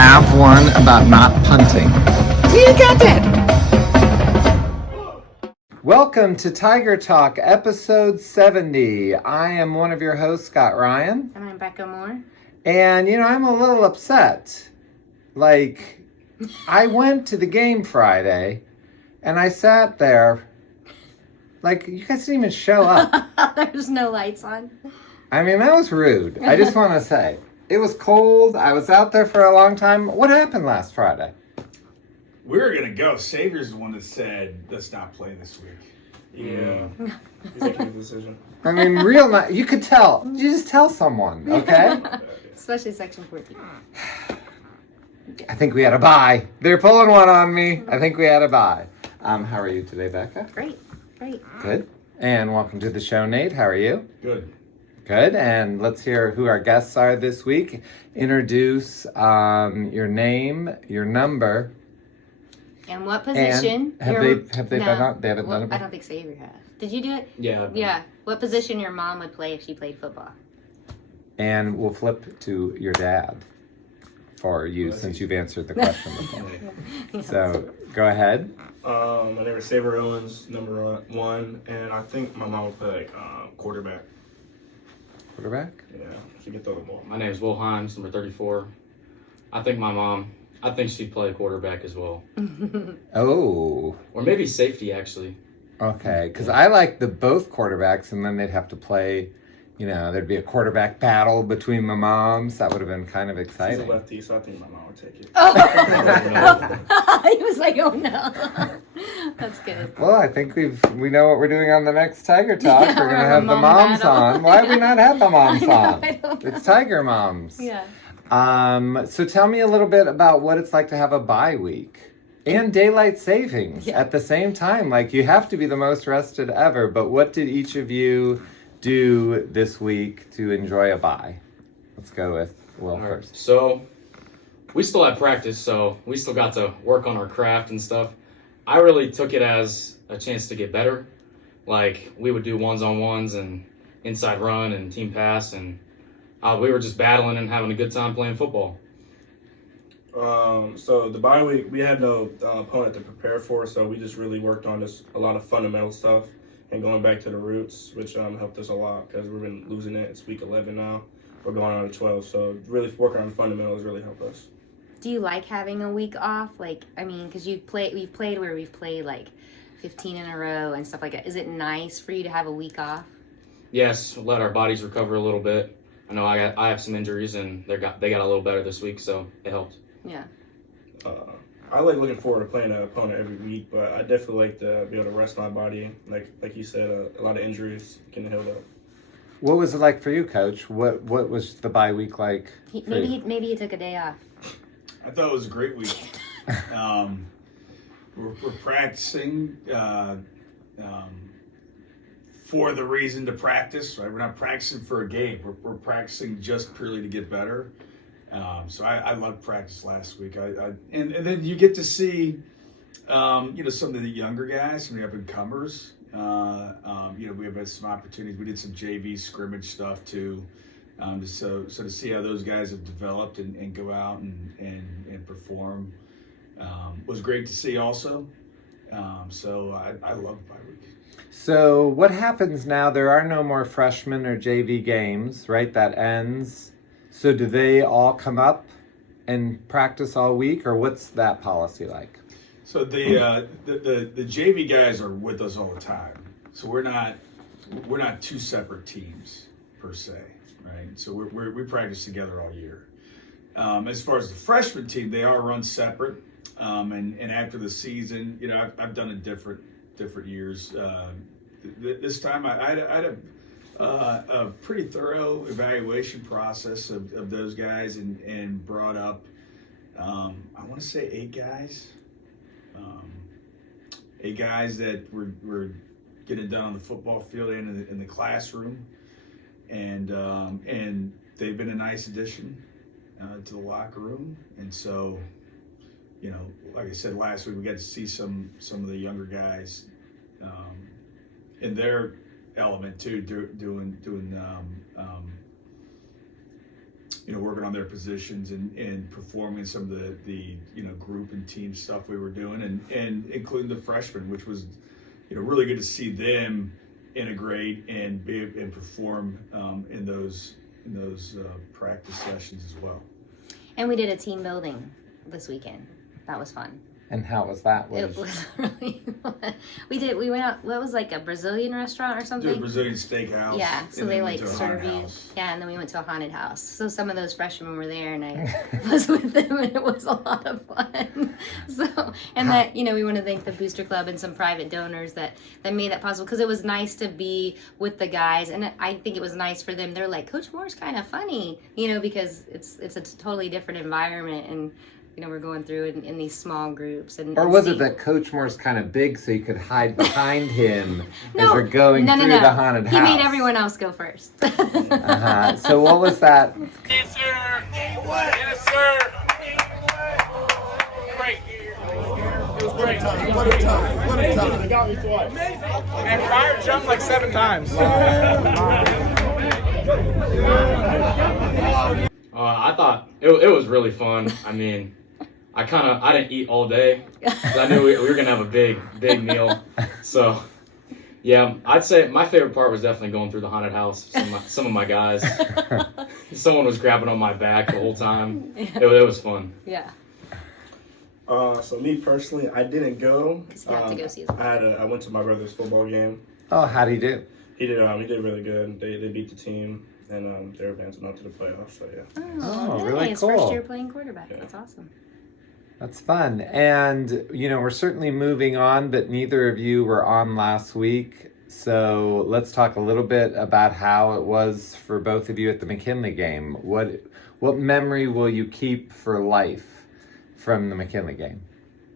have one about not punting. You got it! Welcome to Tiger Talk, episode 70. I am one of your hosts, Scott Ryan. And I'm Becca Moore. And, I'm a little upset. Like, I went to the game Friday, and I sat there, like, you guys didn't even show up. There's no lights on. I mean, that was rude. I just want to say. It was cold. I was out there for a long time. What happened last Friday? We were going to go. Savior's the one that said, let's not play this week. Yeah. Executive decision. I mean, you could tell. You just tell someone, okay? Especially Section 14. I think we had a bye. They're pulling one on me. I think we had a bye. How are you today, Becca? Great. Good. And welcome to the show, Nate. How are you? Good. Good. And let's hear who our guests are this week. Introduce your name, your number. And what position? And have they been on? They haven't done it. I don't think Savior has. Did you do it? Yeah. Yeah. What position your mom would play if she played football? And we'll flip to your dad for you since you've answered the question before. So go ahead. My name is Owens, number 1, and I think my mom would play quarterback. Quarterback? Yeah, she could throw the ball. My name is Hymes, number 34. I think she'd play quarterback as well. Oh. Or maybe safety, actually. Okay, because I like both quarterbacks, and then they'd have to play, there'd be a quarterback battle between the moms. That would have been kind of exciting. She's a lefty, so I think my mom would take it. Oh. He was like, oh no. That's good. Well, I think we know what we're doing on the next Tiger Talk. Yeah, we're going to have the moms on. Why have we not had the moms on? I don't know. It's Tiger Moms. Yeah. So tell me a little bit about what it's like to have a bye week and daylight savings at the same time. Like, you have to be the most rested ever, but what did each of you do this week to enjoy a bye? Let's go with Will first. So, we still had practice, so we still got to work on our craft and stuff. I really took it as a chance to get better. Like, we would do ones-on-ones and inside run and team pass, and we were just battling and having a good time playing football. So the bye week, we had no opponent to prepare for, so we just really worked on a lot of fundamental stuff and going back to the roots, which helped us a lot because we've been losing it. It's week 11 now. We're going on to 12, so really working on the fundamentals really helped us. Do you like having a week off? Like, I mean, because we've played like 15 in a row and stuff like that. Is it nice for you to have a week off? Yes, let our bodies recover a little bit. I know I have some injuries, and they got a little better this week, so it helped. Yeah. I like looking forward to playing an opponent every week, but I definitely like to be able to rest my body. Like you said, a lot of injuries can heal up. What was it like for you, Coach? What was the bye week like? Maybe he took a day off. I thought it was a great week. We're practicing for the reason to practice, right? We're not practicing for a game. We're practicing just purely to get better. So I loved practice last week. And then you get to see, some of the younger guys, some of the up-and-comers. We have had some opportunities. We did some JV scrimmage stuff too. So to see how those guys have developed and go out and perform was great to see also. So I love bye week. So what happens now? There are no more freshman or JV games, right? That ends. So do they all come up and practice all week, or what's that policy like? So the JV guys are with us all the time. So we're not two separate teams per se, right? So we practice together all year. As far as the freshman team, they are run separate. And after the season, I've done it different years. This time I had a pretty thorough evaluation process of those guys and brought up, I want to say 8 guys. 8 guys that were getting done on the football field and in the classroom. And they've been a nice addition to the locker room. And so, like I said last week, we got to see some of the younger guys in their element too, doing working on their positions and performing some of the group and team stuff we were doing, and including the freshmen, which was really good to see them integrate and perform in those practice sessions as well. And we did a team building this weekend. That was fun. And how was that? It was really fun. We went out, what was like a Brazilian restaurant or something? Do a Brazilian steakhouse. Yeah, so and they then like went to a serve haunted you. house. Yeah, and then we went to a haunted house. So some of those freshmen were there, and I was with them, and it was a lot of fun. So, and that we want to thank the Booster Club and some private donors that made that possible, because it was nice to be with the guys, and I think it was nice for them. They're like, Coach Moore's kind of funny, because it's a totally different environment, and we're going through it in these small groups. Or was it that Coach Moore's kind of big, so you could hide behind him as you're going through the haunted house? He made everyone else go first. So what was that? Yes, sir. Yes, sir. Great. It was great. What a time. What a time. Got me twice. Man, Fire jumped like 7 times. I thought it was really fun. I mean, I didn't eat all day, 'cause I knew we were gonna have a big meal. So, yeah, I'd say my favorite part was definitely going through the haunted house. Some of my guys, someone was grabbing on my back the whole time. It was fun. Yeah. So me personally, I didn't go. You have to go see his I went to my brother's football game. Oh, how'd he do? He did really good. They beat the team, and they're advancing up to the playoffs. So yeah. Oh, really His cool. first year playing quarterback. That's awesome. That's fun. And, we're certainly moving on, but neither of you were on last week. So let's talk a little bit about how it was for both of you at the McKinley game. What memory will you keep for life from the McKinley game?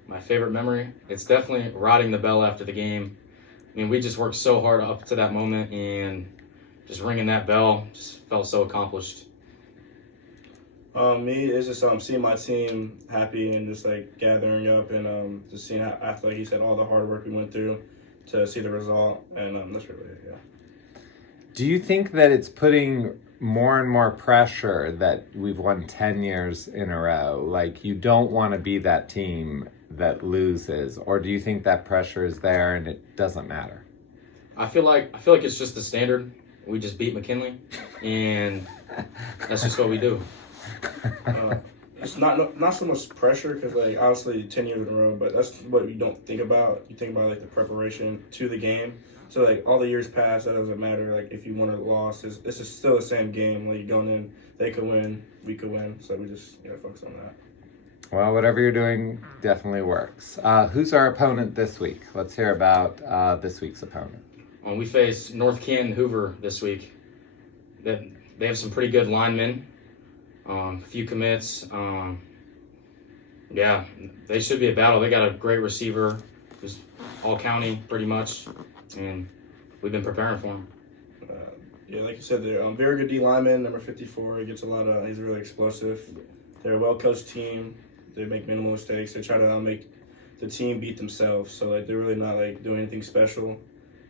My favorite memory, it's definitely riding the bell after the game. I mean, we just worked so hard up to that moment, and just ringing that bell just felt so accomplished. Me is just seeing my team happy and just like gathering up and just seeing after, like he said, all the hard work we went through to see the result, and that's really it. Yeah. Do you think that it's putting more and more pressure that we've won 10 years in a row? Like, you don't want to be that team that loses, or do you think that pressure is there and it doesn't matter? I feel like it's just the standard. We just beat McKinley, and that's just what we do. It's not so much pressure, because like obviously 10 years in a row, but that's what you don't think about. You think about like the preparation to the game. So like all the years past, that doesn't matter. Like if you won or lost, it's just still the same game. Like going in, they could win, we could win. So we just gotta focus on that. Well, whatever you're doing definitely works. Who's our opponent this week? Let's hear about this week's opponent. We face North Canton Hoover this week. They have some pretty good linemen, a few commits. Yeah, they should be a battle. They got a great receiver who's all county pretty much, and we've been preparing for him. Yeah, like you said, they're very good D lineman, number 54. He gets he's really explosive. They're a well-coached team. They make minimal mistakes. They try to make the team beat themselves. So like they're really not like doing anything special,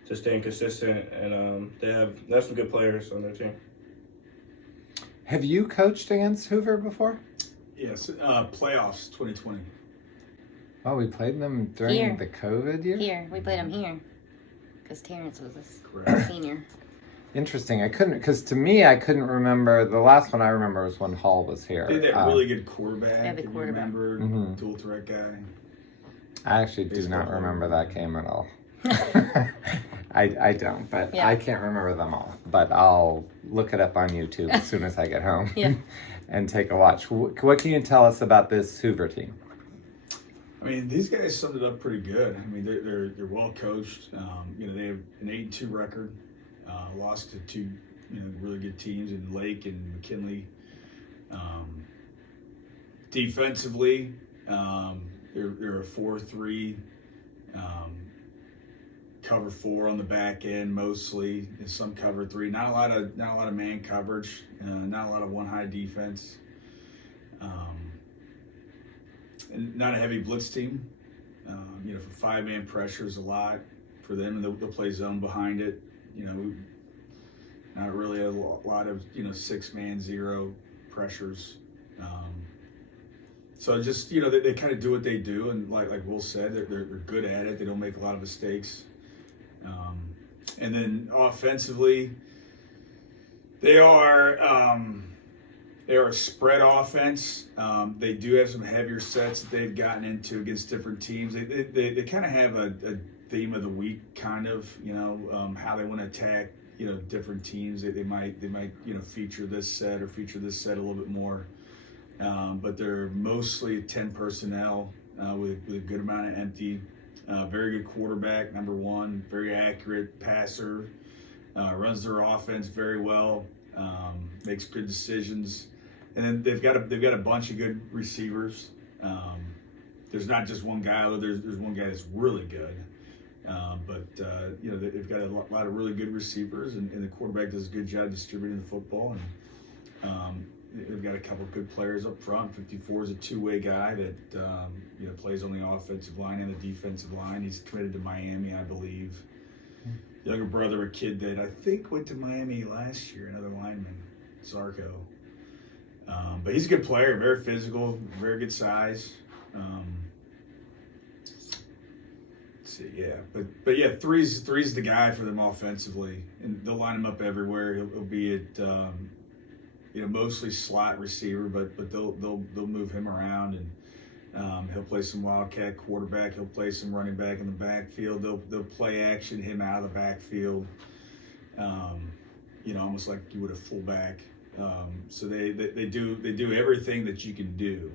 just staying consistent, and they have some good players on their team. Have you coached against Hoover before? Yes, playoffs 2020. Oh, we played them during Here. the COVID year? Here, we played him here, because Terrence was a Correct. senior. Interesting. I couldn't remember. The last one I remember was when Hall was here. They had that really good quarterback. Yeah, the if you quarterback. remember, Mhm. dual threat guy. I actually do not remember that game at all. I don't, but Yeah. I can't remember them all. But I'll look it up on YouTube as soon as I get home Yeah. and take a watch. What can you tell us about this Hoover team? I mean, these guys summed it up pretty good. I mean, they're well coached. They have an 8-2 record. Lost to two, really good teams in Lake and McKinley. Defensively, they're a 4-3. Cover 4 on the back end mostly, and some cover 3. Not a lot of man coverage. Not a lot of one high defense. And not a heavy blitz team. For 5-man pressure is a lot for them, and they'll play zone behind it. Not really a lot of 6-man 0 pressures. So just, you know, they kind of do what they do, and like Will said, they're good at it. They don't make a lot of mistakes. And then offensively, they are a spread offense. They do have some heavier sets that they've gotten into against different teams. They kind of have a theme of the week, kind of, you know, how they want to attack, you know, different teams. They might you know, feature this set or feature this set a little bit more. But they're mostly 10 personnel with a good amount of empty. Very good quarterback, number one. Very accurate passer. Runs their offense very well. Makes good decisions. And then they've got a bunch of good receivers. There's not just one guy, although there's one guy that's really good. But you know, they've got a lot of really good receivers, and the quarterback does a good job distributing the football. And they've got a couple of good players up front. 54 is a two-way guy that you know, plays on the offensive line and the defensive line. He's committed to Miami, I believe. Younger brother, a kid that I think went to Miami last year, another lineman, Zarko. But he's a good player, very physical, very good size. Let's see, yeah, but yeah, three's the guy for them offensively, and they'll line him up everywhere. He'll be at you know, mostly slot receiver, but they'll move him around, and he'll play some wildcat quarterback. He'll play some running back in the backfield. They'll play action him out of the backfield. You know, almost like you would a fullback. So they do everything that you can do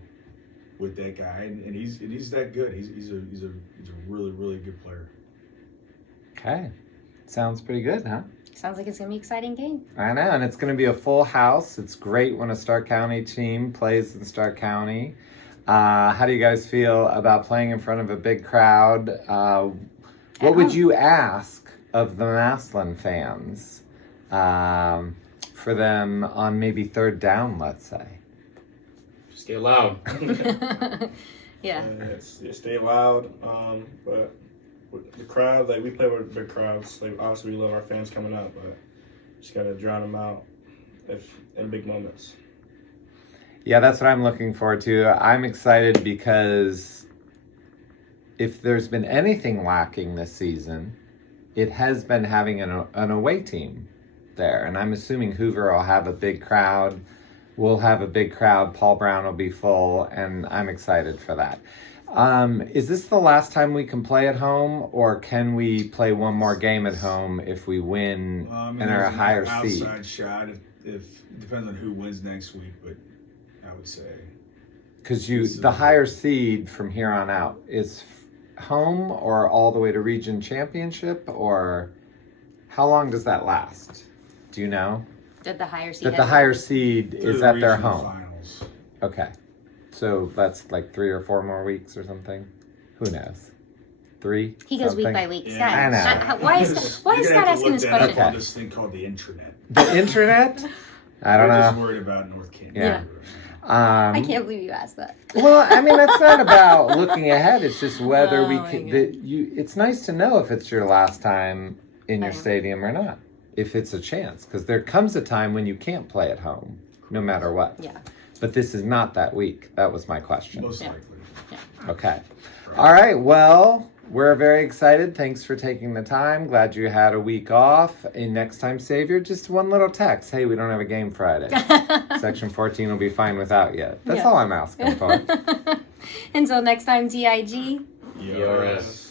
with that guy, and he's that good. He's a really, really good player. Okay. Sounds pretty good, huh? Sounds like it's going to be an exciting game. I know, and it's going to be a full house. It's great when a Stark County team plays in Stark County. How do you guys feel about playing in front of a big crowd? What would you ask of the Massillon fans for them on maybe third down, let's say? Just get loud. Yeah. Stay loud. But with the crowd, like, we play with big crowds. Like, obviously we love our fans coming out, but just gotta drown them out in big moments. Yeah, that's what I'm looking forward to. I'm excited because if there's been anything lacking this season, it has been having an away team there. And I'm assuming Hoover will have a big crowd. We'll have a big crowd. Paul Brown will be full, and I'm excited for that. Is this the last time we can play at home, or can we play one more game at home if we win and are a higher seed? Outside shot, if depends on who wins next week, but I would say because the higher seed from here on out is home or all the way to region championship, or how long does that last? Do you know? Did the higher seed? That the higher seed is at their home. Finals. Okay. So that's like 3 or 4 more weeks or something. Who knows? 3? He goes something? week by week. Yeah. Scott, I know. why is Scott asking this question? Okay. This thing called the intranet. The internet? I don't We're just know. worried about North Canton. Yeah. I can't believe you asked that. Well, I mean, it's not about looking ahead. It's just whether we my can. God. It's nice to know if it's your last time in your I know. stadium or not. If it's a chance, because there comes a time when you can't play at home, no matter what. Yeah. But this is not that week. That was my question. Most Yeah. likely. Okay. All right. Well, we're very excited. Thanks for taking the time. Glad you had a week off. And next time, Savior, just one little text. Hey, we don't have a game Friday. Section 14 will be fine without you. That's Yeah. all I'm asking for. Until next time, TIG. ERS.